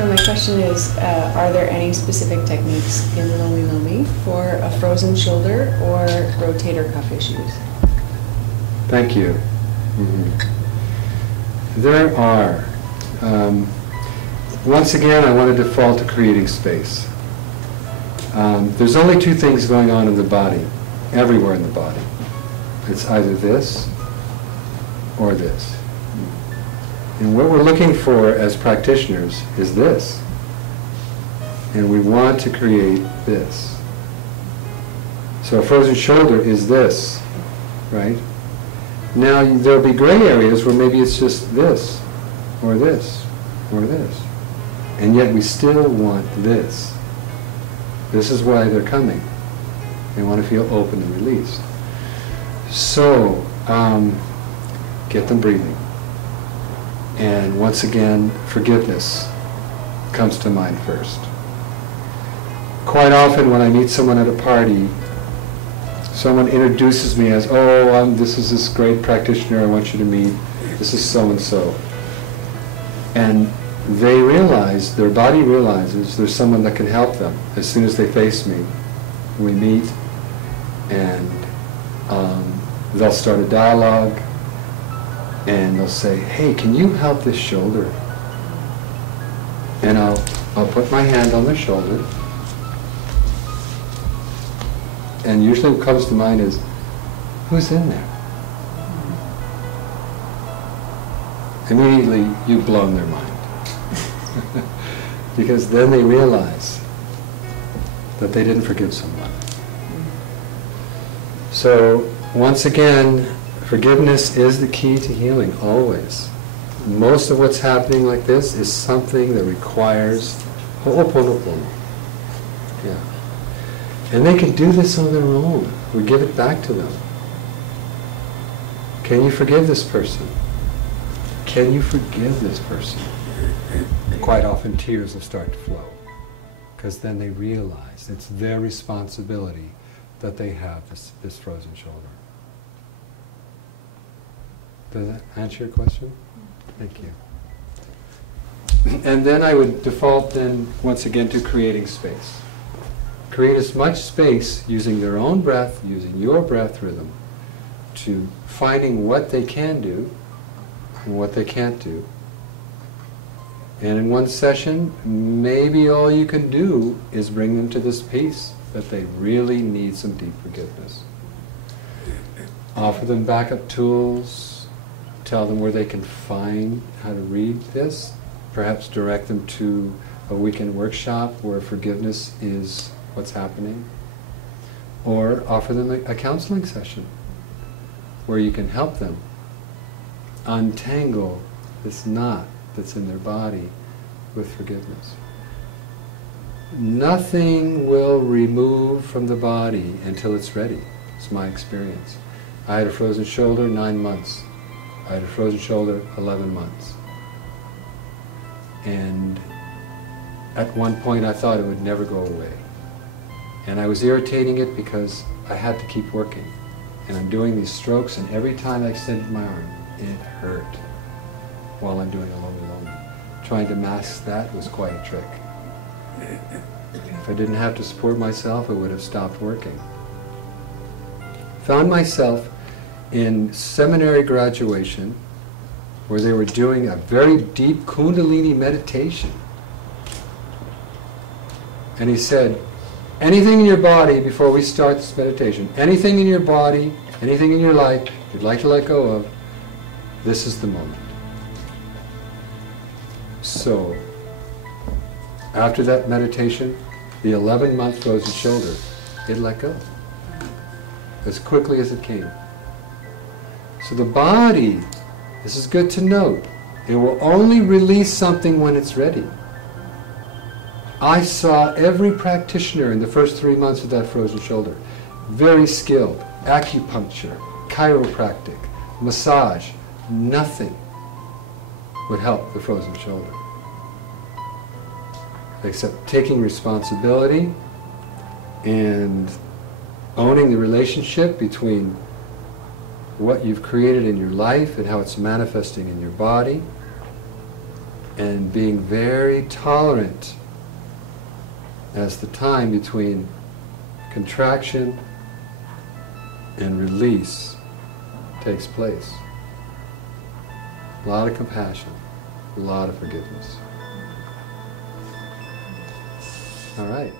So my question is, are there any specific techniques in Lomilomi for a frozen shoulder or rotator cuff issues? Thank you. There are. Once again, I want to default to creating space. There's only two things going on in the body, everywhere in the body. It's either this or this. And what we're looking for as practitioners is this. And we want to create this. So a frozen shoulder is this, right? Now there'll be gray areas where maybe it's just this, or this, or this. And yet we still want this. This is why they're coming. They want to feel open and released. So, get them breathing. And once again, forgiveness comes to mind first. Quite often when I meet someone at a party, someone introduces me as, oh, this is this great practitioner I want you to meet. This is so-and-so. And they realize, their body realizes there's someone that can help them. As soon as they face me, we meet, and they'll start a dialogue, and they'll say, hey, can you help this shoulder? And I'll put my hand on their shoulder, and usually what comes to mind is, who's in there? Immediately, you've blown their mind. Because then they realize that they didn't forgive someone. So, once again, forgiveness is the key to healing, always. Most of what's happening like this is something that requires ho'oponopono. Yeah. And they can do this on their own. We give it back to them. Can you forgive this person? Can you forgive this person? Quite often tears will start to flow, because then they realize it's their responsibility that they have this frozen shoulder. Does that answer your question? Thank you. And then I would default then once again to creating space. Create as much space using their own breath, using your breath rhythm, to finding what they can do and what they can't do. And in one session, maybe all you can do is bring them to this peace that they really need some deep forgiveness. Offer them backup tools, tell them where they can find how to read this, perhaps direct them to a weekend workshop where forgiveness is what's happening, or offer them a counseling session where you can help them untangle this knot that's in their body with forgiveness. Nothing will remove from the body until it's ready. It's my experience. I had a frozen shoulder 9 months. I had a frozen shoulder 11 months. And at one point I thought it would never go away. And I was irritating it because I had to keep working. And I'm doing these strokes, and every time I extended my arm, it hurt while I'm doing a Lomilomi. Trying to mask that was quite a trick. If I didn't have to support myself, I would have stopped working. Found myself in seminary graduation where they were doing a very deep Kundalini meditation. And he said, anything in your body before we start this meditation, anything in your body, anything in your life you'd like to let go of, this is the moment. So, after that meditation, the 11-month frozen shoulder, it let go as quickly as it came. So the body, this is good to note, it will only release something when it's ready. I saw every practitioner in the first 3 months of that frozen shoulder, very skilled, acupuncture, chiropractic, massage, nothing would help the frozen shoulder, except taking responsibility and owning the relationship between what you've created in your life and how it's manifesting in your body, and being very tolerant as the time between contraction and release takes place. A lot of compassion, a lot of forgiveness. All right.